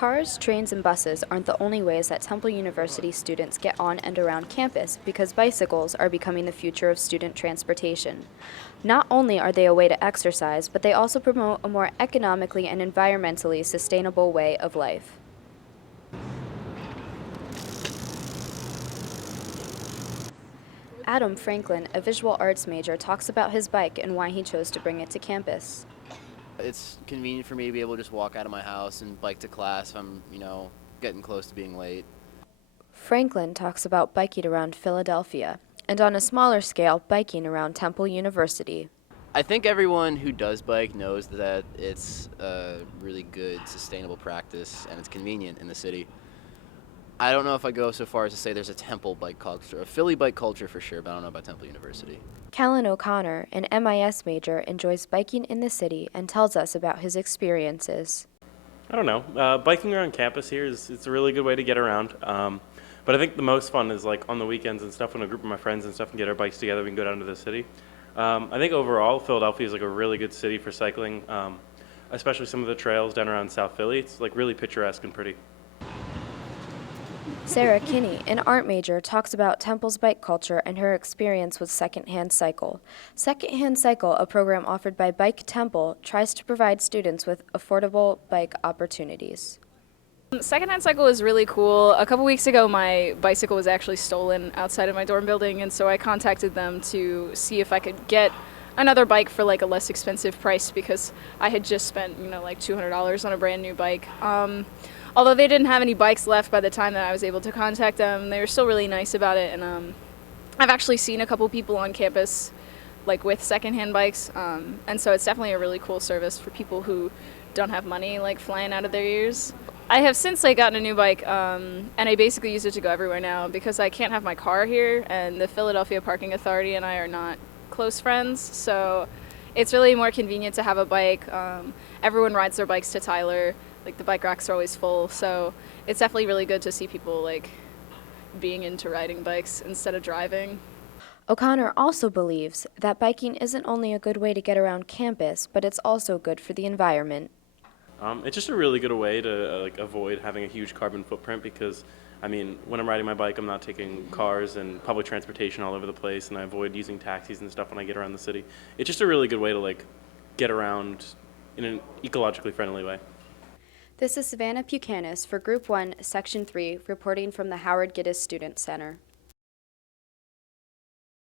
Cars, trains, and buses aren't the only ways that Temple University students get on and around campus, because bicycles are becoming the future of student transportation. Not only are they a way to exercise, but they also promote a more economically and environmentally sustainable way of life. Adam Franklin, a visual arts major, talks about his bike and why he chose to bring it to campus. It's convenient for me to be able to just walk out of my house and bike to class if I'm, getting close to being late. Franklin talks about biking around Philadelphia, and on a smaller scale, biking around Temple University. I think everyone who does bike knows that it's a really good, sustainable practice and it's convenient in the city. I don't know if I go so far as to say there's a Temple bike culture, a Philly bike culture for sure, but I don't know about Temple University. Kellen O'Connor, an MIS major, enjoys biking in the city and tells us about his experiences. I don't know. Biking around campus here it's a really good way to get around. But I think the most fun is like on the weekends and stuff when a group of my friends and stuff can get our bikes together. We can go down to the city. I think overall Philadelphia is like a really good city for cycling, especially some of the trails down around South Philly. It's like really picturesque and pretty. Sarah Kinney, an art major, talks about Temple's bike culture and her experience with Secondhand Cycle. Secondhand Cycle, a program offered by Bike Temple, tries to provide students with affordable bike opportunities. Secondhand Cycle is really cool. A couple weeks ago, my bicycle was actually stolen outside of my dorm building, and so I contacted them to see if I could get another bike for like a less expensive price because I had just spent, like $200 on a brand new bike. Although they didn't have any bikes left by the time that I was able to contact them, they were still really nice about it. And I've actually seen a couple people on campus like with secondhand bikes, and so it's definitely a really cool service for people who don't have money like flying out of their ears. I have since gotten a new bike, and I basically use it to go everywhere now because I can't have my car here, and the Philadelphia Parking Authority and I are not close friends, so it's really more convenient to have a bike. Everyone rides their bikes to Tyler. Like the bike racks are always full, so it's definitely really good to see people like being into riding bikes instead of driving. O'Connor also believes that biking isn't only a good way to get around campus, but it's also good for the environment. It's just a really good way to avoid having a huge carbon footprint because, when I'm riding my bike, I'm not taking cars and public transportation all over the place, and I avoid using taxis and stuff when I get around the city. It's just a really good way to get around in an ecologically friendly way. This is Savannah Buchanan for Group 1, Section 3, reporting from the Howard Giddis Student Center.